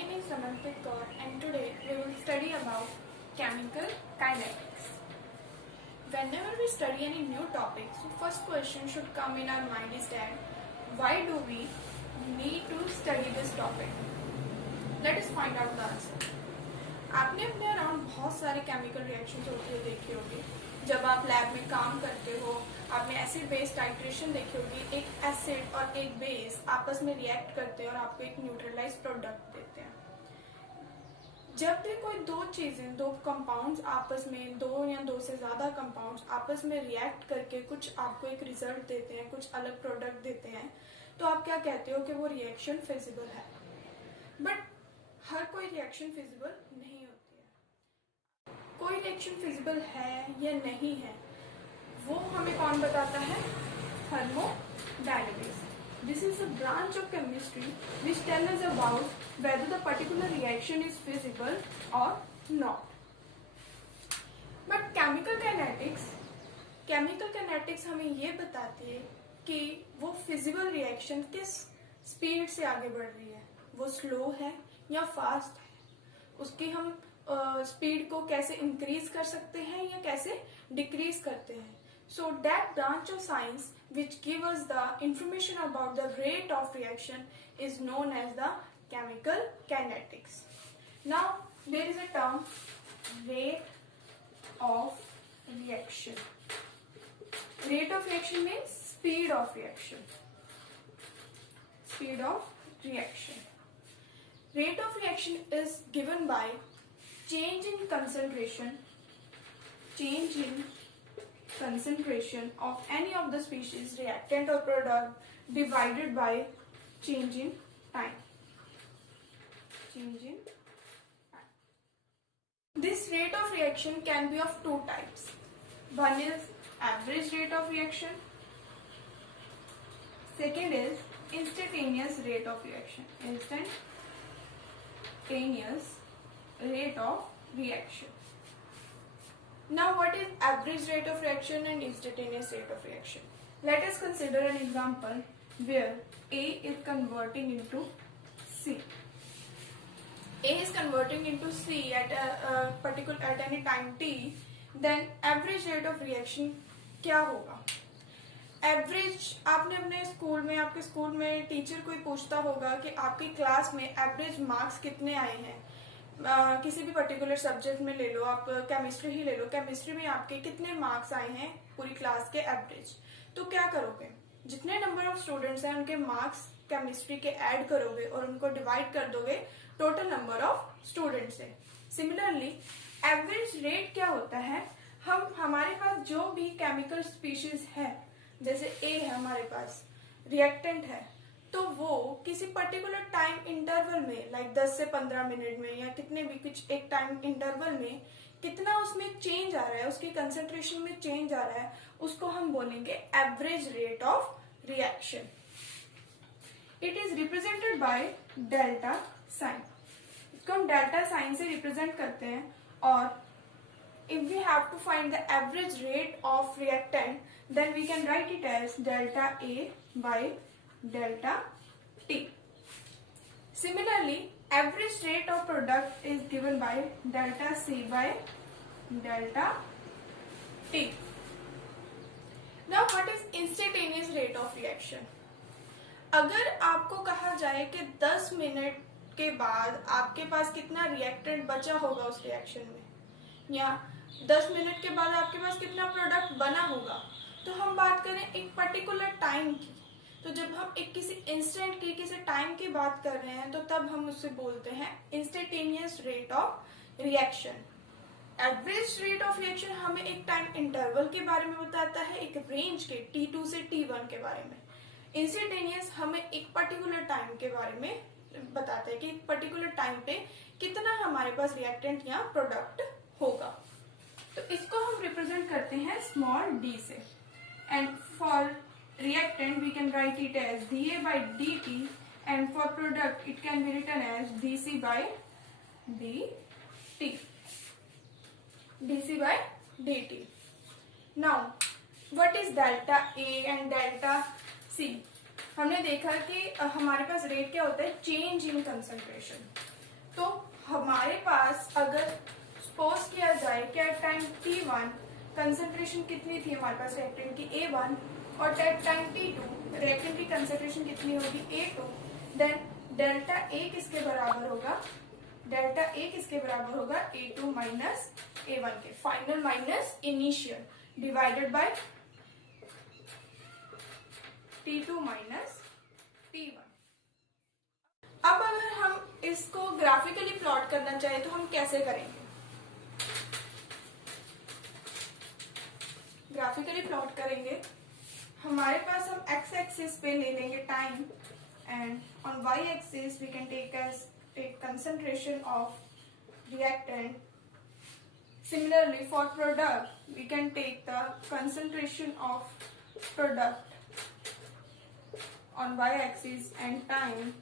name is Ramanpreet Kaur and today we will study about chemical kinetics. Whenever we study any new topic, so first question should come in our mind is that why do we need to study this topic? Let us find out the answer. आपने अपने around बहुत सारे chemical reactions होते हुए देखे होंगे. जब आप लैब में काम करते हो, आपने एसिड बेस टाइट्रेशन देखी होगी. एक एसिड और एक बेस आपस में रिएक्ट करते हैं और आपको एक न्यूट्रलाइज प्रोडक्ट देते हैं. जब भी कोई दो चीजें, दो कंपाउंड्स आपस में, दो या दो से ज्यादा कंपाउंड्स आपस में रिएक्ट करके कुछ आपको एक रिजल्ट देते हैं, कुछ अलग प्रोडक्ट देते हैं, तो आप क्या कहते हो कि वो रिएक्शन फिजिबल है. बट हर कोई रिएक्शन फिजिबल नहीं होती है. कोई रिएक्शन फिजिबल है या नहीं है वो हमें कौन बताता है? Thermodynamics. This is a branch of chemistry which tells us about whether the particular reaction is feasible or not. But chemical kinetics हमें ये बताती है कि वो फिजिबल रिएक्शन किस स्पीड से आगे बढ़ रही है. वो स्लो है या फास्ट है. उसकी हम स्पीड को कैसे इंक्रीज कर सकते हैं या कैसे डिक्रीज करते हैं. So that branch of science which gives us the information about the rate of reaction is known as the chemical kinetics. Now there is a term rate of reaction. Rate of reaction means speed of reaction. Speed of reaction. Rate of reaction is given by change in concentration of any of the species reactant or product divided by change in time. This rate of reaction can be of two types. One is average rate of reaction. Second is instantaneous rate of reaction. Now what is average rate of reaction and instantaneous rate of reaction? Let us consider an example where A is converting into C. A is converting into C at any time t, then average rate of reaction क्या होगा? Average आपने अपने school में, आपके school में teacher कोई पूछता होगा कि आपकी क्लास में एवरेज मार्क्स कितने आए हैं. किसी भी पर्टिकुलर सब्जेक्ट में ले लो, आप केमिस्ट्री ही ले लो, केमिस्ट्री में आपके कितने मार्क्स आए हैं पूरी क्लास के एवरेज. तो क्या करोगे? जितने नंबर ऑफ स्टूडेंट्स हैं उनके मार्क्स केमिस्ट्री के ऐड करोगे और उनको डिवाइड कर दोगे टोटल नंबर ऑफ स्टूडेंट्स से. सिमिलरली एवरेज रेट क्या होता है? हमारे पास जो भी केमिकल स्पीशीज है, जैसे ए है हमारे पास, रिएक्टेंट है, तो वो किसी पर्टिकुलर टाइम इंटरवल में, लाइक 10 से 15 मिनट में या कितने भी कुछ एक टाइम इंटरवल में कितना उसमें चेंज आ रहा है, उसकी कंसेंट्रेशन में चेंज आ रहा है, उसको हम बोलेंगे average rate of reaction. It is represented by delta sign. इसको हम डेल्टा साइन से रिप्रेजेंट करते हैं. और if we have to find the average rate of reactant, then we can write it as delta A by delta T. Similarly, average rate of product is given by delta C by delta T. Now what is instantaneous rate of reaction? अगर आपको कहा जाए कि 10 minute के बाद आपके पास कितना reactant बचा होगा उस रिएक्शन में, या 10 मिनट के बाद आपके पास कितना प्रोडक्ट बना होगा, तो हम बात करें एक पर्टिकुलर टाइम की. तो जब हम एक किसी इंस्टेंट की, किसी टाइम की बात कर रहे हैं, तो तब हम उससे बोलते हैं instantaneous rate of reaction. Average rate of reaction हमें एक टाइम इंटरवल के बारे में बताता है, एक रेंज के T2 से T1 के बारे में. इंस्टेंटेनियस हमें एक पर्टिकुलर टाइम के बारे में बताता है कि एक पर्टिकुलर टाइम पे कितना हमारे पास रिएक्टेंट या प्रोडक्ट होगा. तो इसको हम रिप्रेजेंट करते हैं स्मॉल d से. And for reactant we can write it as dA by dt and for product it can be written as dC by dt. Now what is delta A and delta C? हमने देखा कि हमारे पास rate क्या होता है? Change in concentration. तो हमारे पास अगर सपोज किया जाए कि एट टाइम t1 कंसेंट्रेशन कितनी थी हमारे पास रिएक्टेंट की A1 और एट टाइम t2 रिएक्टेंट की कंसेंट्रेशन कितनी होगी A2, देन डेल्टा A किसके बराबर होगा, डेल्टा A किसके बराबर होगा A2 माइनस A1 के, final minus initial divided by T2 minus T1। अब अगर हम इसको ग्राफिकली प्लॉट करना चाहें तो हम कैसे करेंगे, ग्राफिकली प्लॉट करेंगे, हमारे पास हम x एक्सिस पे ले लेंगे time and on y axis we can take concentration of reactant. Similarly for product we can take the concentration of product on y axis and time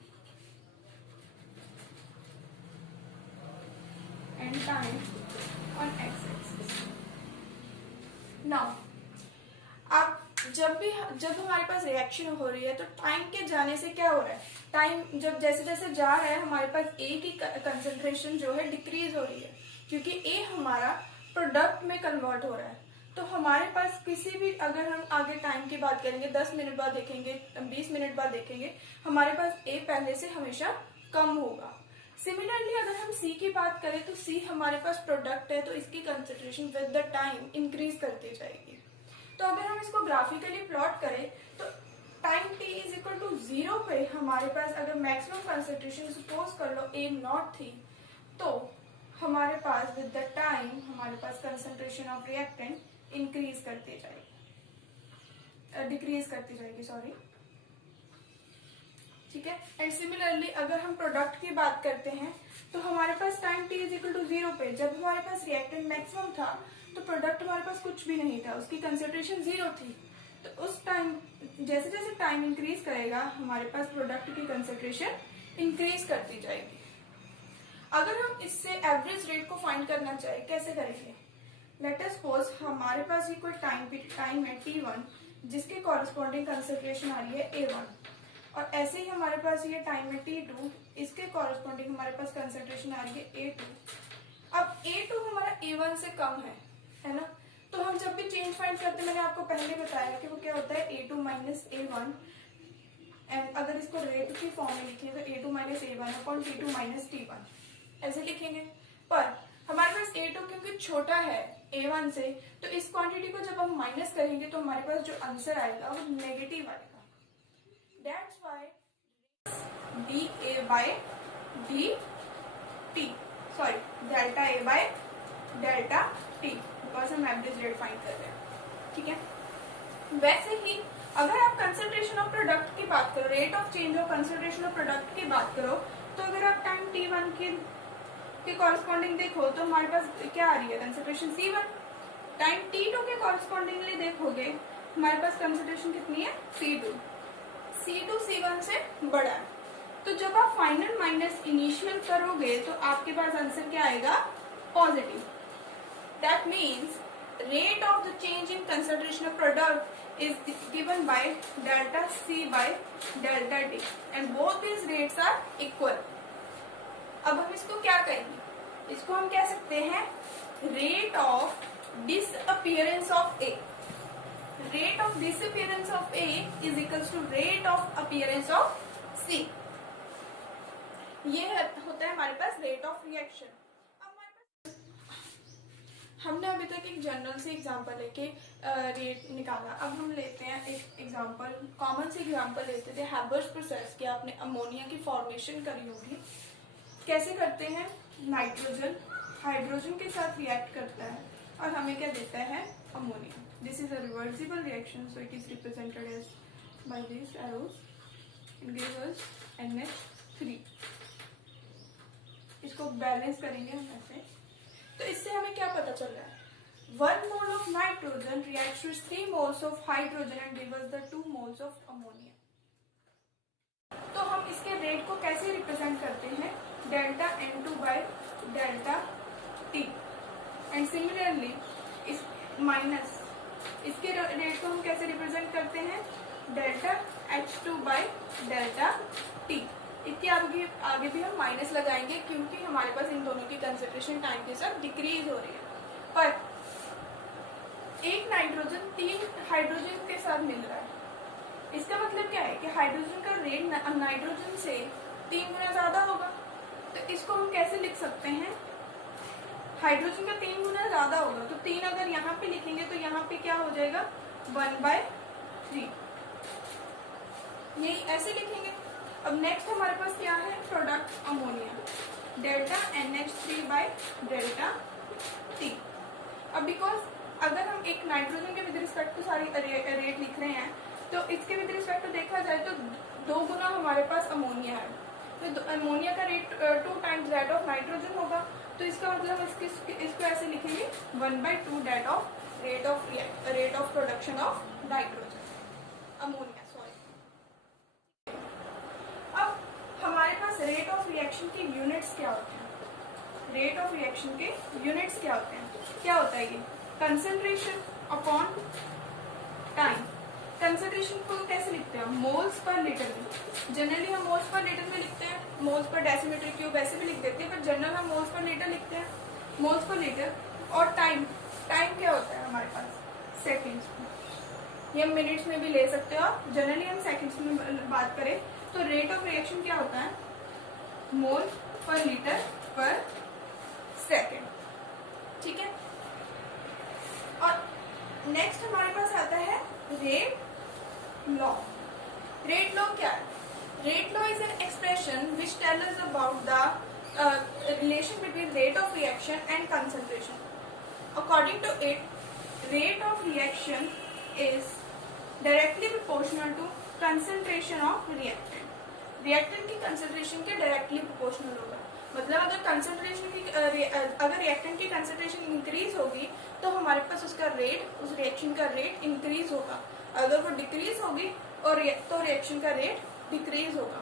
on x axis। Now अब जब हमारे पास reaction हो रही है तो time के जाने से क्या हो रहा है, टाइम जब जैसे जैसे जा रहा है हमारे पास A की कंसंट्रेशन जो है डिक्रीज हो रही है, क्योंकि A हमारा प्रोडक्ट में कन्वर्ट हो रहा है। तो हमारे पास किसी भी, अगर हम आगे टाइम की बात करेंगे 10 मिनट बाद देखेंगे, 20 मिनट बाद देखेंगे, हमारे पास A पहले से हमेशा कम होगा। सिमिलरली अगर हम C की बात करें तो C हमारे पास प्रोडक्ट है तो इसकी concentration with the time increase करती जाएगी। तो अगर हम इसको ग्राफिकली प्लॉट करें तो time t is equal to 0 पे हमारे पास अगर मैक्सिमम कंसंट्रेशन सपोज कर लो A0 थी, तो हमारे पास विद द टाइम हमारे पास कंसंट्रेशन ऑफ रिएक्टेंट इंक्रीज करती जाएगी, डिक्रीज करती जाएगी, सॉरी, ठीक है। एंड सिमिलरली अगर हम प्रोडक्ट की बात करते हैं तो हमारे पास time t is equal to 0 पे जब हमारे पास रिएक्टेंट मैक्सिमम था तो प्रोडक्ट हमारे पास कुछ भी नहीं था, उसकी कंसंट्रेशन 0 थी। तो उस टाइम जैसे जैसे टाइम इंक्रीज करेगा हमारे पास प्रोडक्ट की कंसंट्रेशन इंक्रीज करती जाएगी। अगर हम इससे एवरेज रेट को फाइंड करना चाहे कैसे करेंगे, लेट अस सपोज हमारे पास ये कोई टाइम है t1 जिसके कॉरेस्पॉन्डिंग कंसंट्रेशन आ रही है A1, और ऐसे ही हमारे पास ये टाइम है t2, इसके कॉरेस्पॉन्डिंग हमारे पास कंसंट्रेशन आ रही है A2। अब A2 हमारा A1 से कम है ना, तो हम जब भी चेंज फाइंड करते हैं, मैंने आपको पहले बताया कि वो क्या होता है A2 माइनस A1, एंड अगर इसको रेट की फॉर्म में लिखें तो A2 minus A1 upon T2 minus T1 ऐसे लिखेंगे। पर हमारे पास A2 क्योंकि छोटा है A1 से, तो इस क्वांटिटी को जब हम माइनस करेंगे तो हमारे पास जो आंसर आएगा वो नेगेटिव आएगा। That's why dA by dt, sorry delta A by delta t, because हम एवरेज रेट फाइंड कर रहे हैं, ठीक है। वैसे ही अगर आप कंसंट्रेशन ऑफ प्रोडक्ट की बात करो, rate of change of concentration of product की बात करो, तो अगर आप टाइम t1 के कॉरेस्पॉन्डिंग देखो तो हमारे पास क्या आ रही है कंसंट्रेशन C1। टाइम t2 के कॉरेस्पॉन्डिंगली देखोगे हमारे पास कंसंट्रेशन कितनी है C2। C2 C1 से बड़ा है, तो जब आप फाइनल माइनस इनिशियल करोगे तो आपके पास आंसर क्या आएगा, positive. That means rate of the change in concentration of product is given by delta C by delta D and both these rates are equal। अब हम इसको क्या कहेंगे, इसको हम कह सकते हैं rate of disappearance of A। rate of disappearance of A is equals to rate of appearance of C। ये होता है हमारे पास rate of reaction। हमने अभी तक एक जनरल से एग्जांपल लेके रेट निकाला, अब हम लेते हैं एक एग्जांपल, कॉमन से एग्जांपल लेते थे हैबर्स प्रोसेस की। आपने अमोनिया की फॉर्मेशन करी होगी, कैसे करते हैं, नाइट्रोजन हाइड्रोजन के साथ रिएक्ट करता है और हमें क्या देता है, ammonia. This is a reversible reaction, so it is represented as by this arrows, it gives us NH3। इसको बैलेंस करेंगे हम ऐसे, तो इससे हमें क्या पता चल रहा है, 1 mole of nitrogen reacts with 3 moles of hydrogen and gives us the 2 moles of ammonia। तो हम इसके रेट को कैसे रिप्रेजेंट करते हैं, delta N2 by delta T। And similarly इस माइनस इसके रेट को हम कैसे रिप्रेजेंट करते हैं, delta H2 by delta T। इसके आगे भी हम माइनस लगाएंगे क्योंकि हमारे पास इन दोनों की कंसंट्रेशन टाइम के साथ डिक्रीज हो रही है। पर एक नाइट्रोजन 3 हाइड्रोजन के साथ मिल रहा है, इसका मतलब क्या है कि हाइड्रोजन का रेट नाइट्रोजन से 3 गुना ज्यादा होगा। तो इसको हम कैसे लिख सकते हैं, हाइड्रोजन का 3 गुना ज्यादा होगा तो 3 अगर यहाँ पे लिखेंगे तो यहाँ पे क्या हो जाएगा 1/3, यही ऐसे लिखेंगे। अब नेक्स्ट हमारे पास क्या है, प्रोडक्ट अमोनिया, डेल्टा NH3/डेल्टा T। अब बिकॉज अगर हम एक नाइट्रोजन के विद रिस्पेक्ट टू सारी रेट लिख रहे हैं तो इसके विद रिस्पेक्ट टू देखा जाए तो 2 गुना हमारे पास अमोनिया है, तो अमोनिया का rate 2 times that of nitrogen होगा। तो इसका मतलब इसको ऐसे लिखेंगे 1/2 rate of production of nitrogen ammonia, sorry. अब हमारे पास रेट ऑफ रिएक्शन के यूनिट्स क्या होते हैं, रेट ऑफ रिएक्शन के यूनिट्स क्या होते हैं, क्या होता है ये, कंसंट्रेशन अपॉन टाइम। कंसंट्रेशन को कैसे लिखते हैं, मोल्स पर लीटर में, जनरली हम मोल्स पर लीटर में लिखते हैं, मोल्स पर डेसीमीटर क्यूब ऐसे भी लिख देते हैं, पर जनरल हम मोल्स पर लीटर लिखते हैं, मोल्स पर लीटर। और टाइम क्या होता है हमारे पास, सेकेंड्स में, ये हम मिनट्स में भी ले सकते हो आप, जनरली हम सेकेंड्स में बात करें तो रेट ऑफ रिएक्शन क्या होता है, मोल पर लीटर पर सेकेंड, ठीक है। और नेक्स्ट हमारे पास आता है रेट लॉ। रेट लॉ क्या है, rate law is an expression which tell us about the relation between rate of reaction and concentration. According to it, rate of reaction is directly proportional to concentration of reactant. reactant की concentration के directly proportional होगा, मतलब अगर reactant की concentration increase होगी तो हमारे पास उसका रेट, उस reaction का रेट increase होगा, अगर वो decrease होगी और तो reaction का रेट decrease होगा।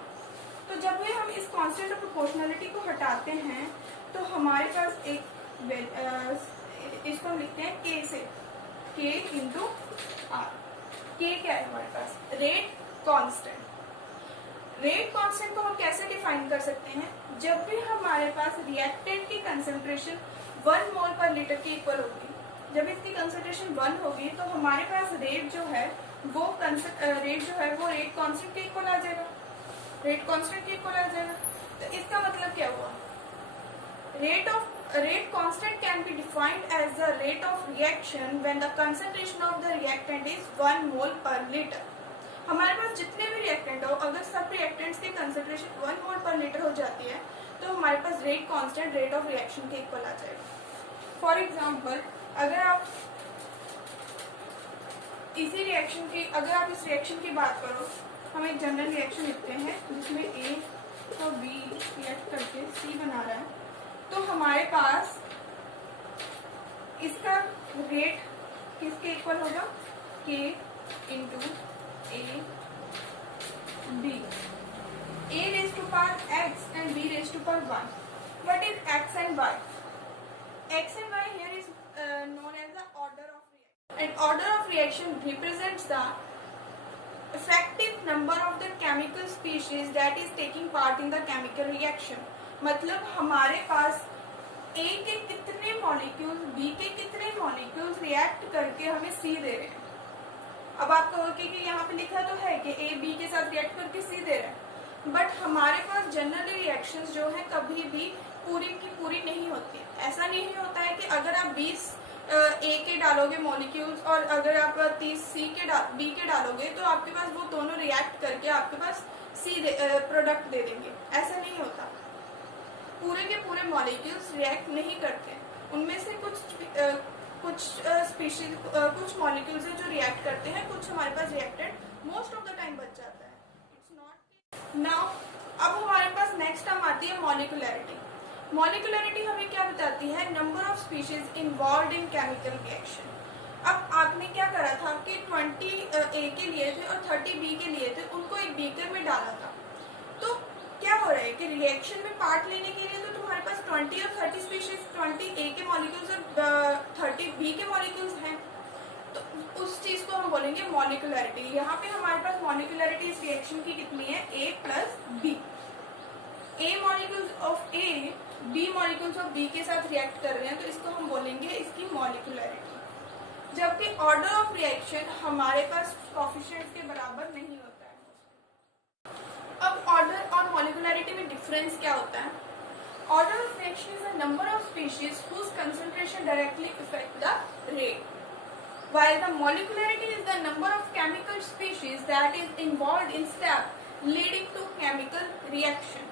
तो जब भी हम इस कांस्टेंट ऑफ प्रोपोर्शनलिटी को हटाते हैं तो हमारे पास एक इसको हम लिखते हैं K से, K इंटू R। K क्या है हमारे पास, रेट कांस्टेंट। रेट कांस्टेंट को हम कैसे डिफाइन कर सकते हैं, जब भी हमारे पास रिएक्टेंट की कंसेंट्रेशन 1 मोल पर लीटर के इक्वल होगी, जब इसकी कंसेंट्रेशन 1 होगी तो हमारे पास रेट जो है वो रेट कांस्टेंट के इक्वल आ जाएगा, रेट कांस्टेंट के इक्वल आ जाएगा। तो इसका मतलब क्या हुआ, rate constant can be defined as the rate of reaction when the concentration of the reactant is 1 mole per litre. हमारे पास जितने भी रिएक्टेंट हो, अगर सब रिएक्टेंट्स की कंसंट्रेशन 1 मोल पर लीटर हो जाती है तो हमारे पास rate constant rate of reaction के इक्वल आ जाएगा। फॉर एग्जाम्पल अगर आप इस रिएक्शन की बात करो, हम एक जनरल रिएक्शन लिखते हैं जिसमें A और B रिएक्ट करके C बना रहा है, तो हमारे पास इसका रेट किसके इक्वल होगा, K into A B, A raised to power X and B raised to power 1. What is X and Y? X and Y here is known as the order of reaction. And order of reaction represents the effective number of the chemical species that is taking part in the chemical reaction. मतलब हमारे पास A के कितने molecules, B के कितने molecules react करके हमें C दे रहे हैं। अब आप कहोगे कि यहाँ पे लिखा तो है कि A B के साथ रिएक्ट करके C दे रहे हैं, बट हमारे पास जनरल रिएक्शंस जो है कभी भी पूरी की पूरी नहीं होती है। ऐसा नहीं होता है कि अगर आप 20 A के डालोगे मॉलिक्यूल्स और अगर आप 30 B के डालोगे तो आपके पास वो दोनों रिएक्ट करके आपके पास C प्रोडक्ट दे देंगे, ऐसा नहीं होता। पूरे के पूरे मॉलिक्यूल्स रिएक्ट नहीं करते, उनमें से कुछ स्पीशीज कुछ मॉलिक्यूल्स हैं जो रिएक्ट करते हैं, कुछ हमारे पास reacted most of the time बच जाता है। It's not now. अब हमारे पास नेक्स्ट टर्म आती है मॉलिक्यूलैरिटी। मॉलिक्यूलैरिटी हमें क्या बताती है, number of species involved in chemical reaction. अब आपने क्या करा था कि 20 A के लिए थे और 30 B के लिए थे, उनको एक बीकर में डाला था। तो क्या हो रहा है कि रिएक्शन में पार्ट लेने के लिए तो तुम्हारे पास 20 और 30 स्पीशीज, 20 A के मॉलिक्यूल्स और 30 B के मॉलिक्यूल्स हैं, तो उस चीज को हम बोलेंगे मॉलिक्यूलैरिटी। यहाँ पे हमारे पास मॉलिक्यूलैरिटी इस रिएक्शन की कितनी है, A plus B। A molecules of A B molecules of B के साथ रिएक्ट कर रहे हैं, तो इसको हम बोलेंगे इसकी मॉलिक्यूलरिटी। जबकि ऑर्डर ऑफ रिएक्शन हमारे पास कोफिशिएंट्स के बराबर नहीं होता है। अब ऑर्डर और मॉलिक्यूलरिटी में डिफरेंस क्या होता है? Order of reaction is the number of species whose concentration directly affect the rate, while the molecularity is the number of chemical species that is involved in step leading to chemical reaction.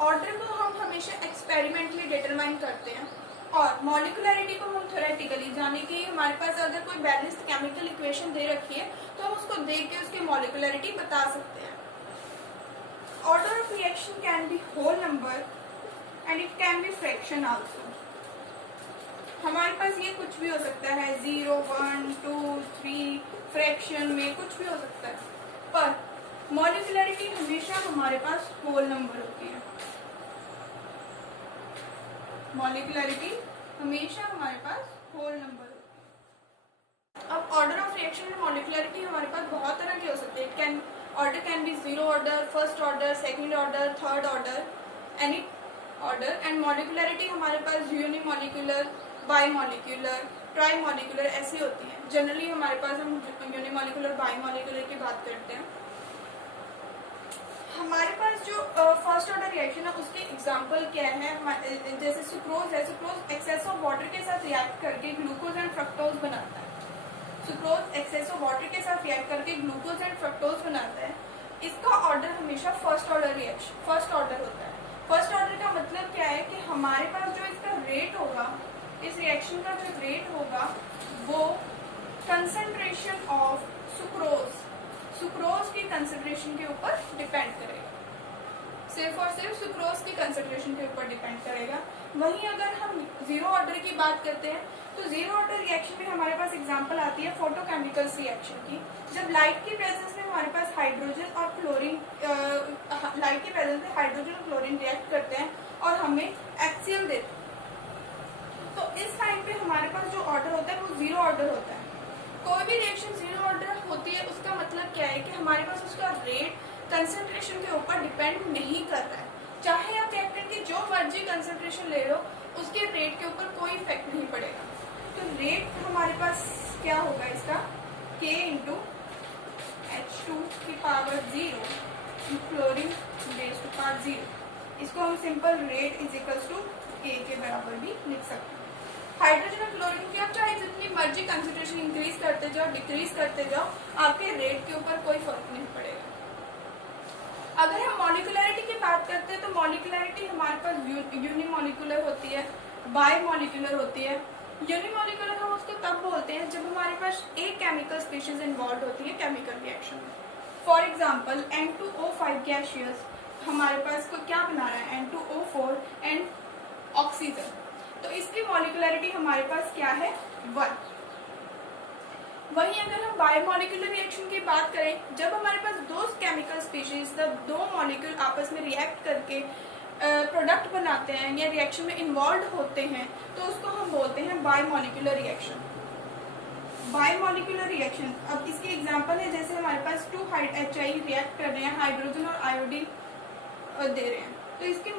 Order को हम हमेशा experimentally determine करते हैं और molecularity को हम theoretically, जाने कि हमारे पास अगर कोई बैलेंस्ड केमिकल इक्वेशन दे रखी है तो हम उसको देख के उसकी मॉलिक्यूलरिटी बता सकते हैं। Order of reaction can be whole number and it can be fraction also. हमारे पास ये कुछ भी हो सकता है, 0, 1, 2, 3, फ्रैक्शन में कुछ भी हो सकता है, पर मॉलिक्यूलरिटी हमेशा हमारे पास होल नंबर होती है। मॉलिक्यूलरिटी हमेशा हमारे पास होल नंबर होती है। अब ऑर्डर ऑफ रिएक्शन में मॉलिक्यूलरिटी हमारे पास बहुत तरह की हो सकती है। Order can be 0 order, first order, second order, third order, any order. And molecularity हमारे पास यूनिमॉलिक्यूलर, बाईमॉलिक्यूलर, ट्राईमॉलिक्यूलर ऐसी होती है। जनरली हमारे पास हम यूनिमॉलिक्यूलर, बाईमॉलिक्यूलर की बात करते हैं। हमारे पास जो फर्स्ट ऑर्डर रिएक्शन है उसके एग्जांपल क्या है? जैसे सुक्रोज है, सुक्रोज एक्सेस ऑफ वाटर के साथ रिएक्ट करके ग्लूकोज एंड फ्रक्टोज बनाता है। सुक्रोज एक्सेस ऑफ वाटर के साथ रिएक्ट करके ग्लूकोज एंड फ्रक्टोज बनाता है। इसका ऑर्डर हमेशा first order reaction, first order होता है। फर्स्ट ऑर्डर का मतलब क्या है कि हमारे पास जो इसका रेट होगा, इस रिएक्शन का जो रेट होगा वो कंसंट्रेशन ऑफ सुक्रोज, सुक्रोज की कंसंट्रेशन के ऊपर डिपेंड करेगा। सिर्फ और सिर्फ सुक्रोज की कंसंट्रेशन के ऊपर डिपेंड करेगा। वहीं अगर हम 0 ऑर्डर की बात करते हैं तो 0 ऑर्डर रिएक्शन में हमारे पास एग्जांपल आती है फोटोकेमिकल्स रिएक्शन की। जब लाइट की प्रेजेंस में हमारे पास हाइड्रोजन और क्लोरीन, लाइट के प्रेजेंस में हाइड्रोजन और क्लोरीन रिएक्ट करते हैं और हमें HCl देते हैं, तो इस टाइम पे हमारे पास जो ऑर्डर होता है वो 0 ऑर्डर होता है। कोई भी रिएक्शन 0 ऑर्डर होती है उसका मतलब क्या है कि हमारे पास उसका रेट कंसंट्रेशन के ऊपर डिपेंड नहीं कर रहा है। चाहे आप रिएक्टेंट की जो मर्जी कंसंट्रेशन ले लो, उसके रेट के ऊपर कोई इफेक्ट नहीं पड़ेगा। तो रेट हमारे पास क्या होगा इसका? K इंटू H2 की power 0 chlorine raise to power 0। इसको हम simple rate is equals to K के बराबर भी लिख सकते हैं। हाइड्रोजन और क्लोरीन की आप चाहे जितनी मर्जी कंसंट्रेशन इंक्रीज करते जाओ, डिक्रीज करते जाओ, आपके रेट के ऊपर कोई फर्क नहीं पड़ेगा। अगर हम मॉलिक्यूलरिटी की बात करते हैं तो मॉलिक्यूलरिटी हमारे पास यूनिमॉलिक्यूलर होती है, बाईमॉलिक्यूलर होती है। यूनिमॉलिक्यूलर हम उसको तब बोलते हैं जब हमारे पास एक केमिकल स्पीशीज इन्वॉल्व होती है केमिकल रिएक्शन में। फॉर एग्जाम्पल N2O5 गैसियस हमारे पास को क्या बना रहा है? N2O4 and oxygen. तो इसकी मॉलिक्यूलरिटी हमारे पास क्या है? 1। वहीं अगर हम बायोमॉलिक्यूलर रिएक्शन की बात करें, जब हमारे पास दो केमिकल स्पीशीज, दो मॉलिक्यूल आपस में रिएक्ट करके प्रोडक्ट बनाते हैं या रिएक्शन में इन्वॉल्व होते हैं, तो उसको हम बोलते हैं बायोमॉलिक्यूलर रिएक्शन। बायोमॉलिक्यूलर रिएक्शन, अब इसकी एग्जांपल है जैसे हमारे पास 2 HI रिएक्ट कर रहे हैं, हाइड्रोजन और आयोडीन दे रहे हैं, तो इसकी